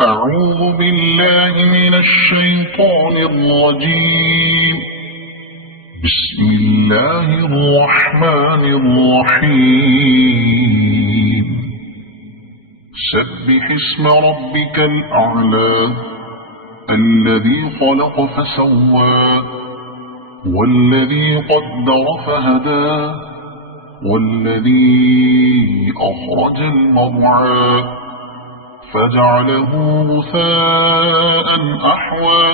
أعوذ بالله من الشيطان الرجيم. بسم الله الرحمن الرحيم. سبح اسم ربك الأعلى الذي خلق فسوى والذي قدر فهدى والذي أخرج المرعى فجعله غثاء أحوى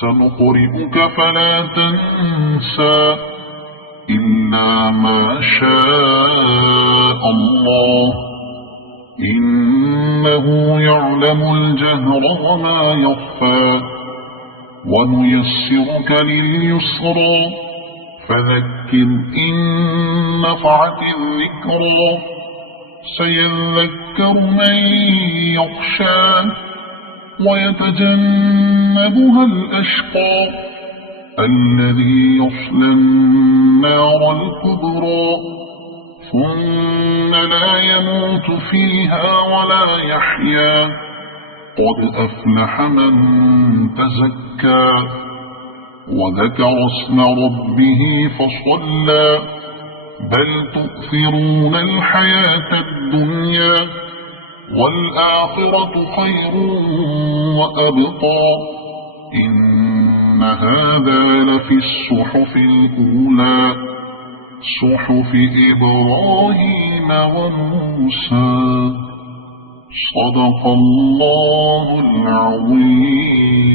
سنقرئك فلا تنسى إلا ما شاء الله إنه يعلم الجهر وما يخفى ونيسرك لليسرى فذكر إن نفعت الذكرى سيذكر من يخشى ويتجنبها الأشقى الذي يصلى النار الكبرى ثم لا يموت فيها ولا يحيا قد أفلح من تزكى وذكر اسم ربه فصلى بل تؤثرون الحياة الدنيا والآخرة خير وأبقى إن هذا لفي الصحف الأولى صحف إبراهيم وموسى صدق الله العظيم.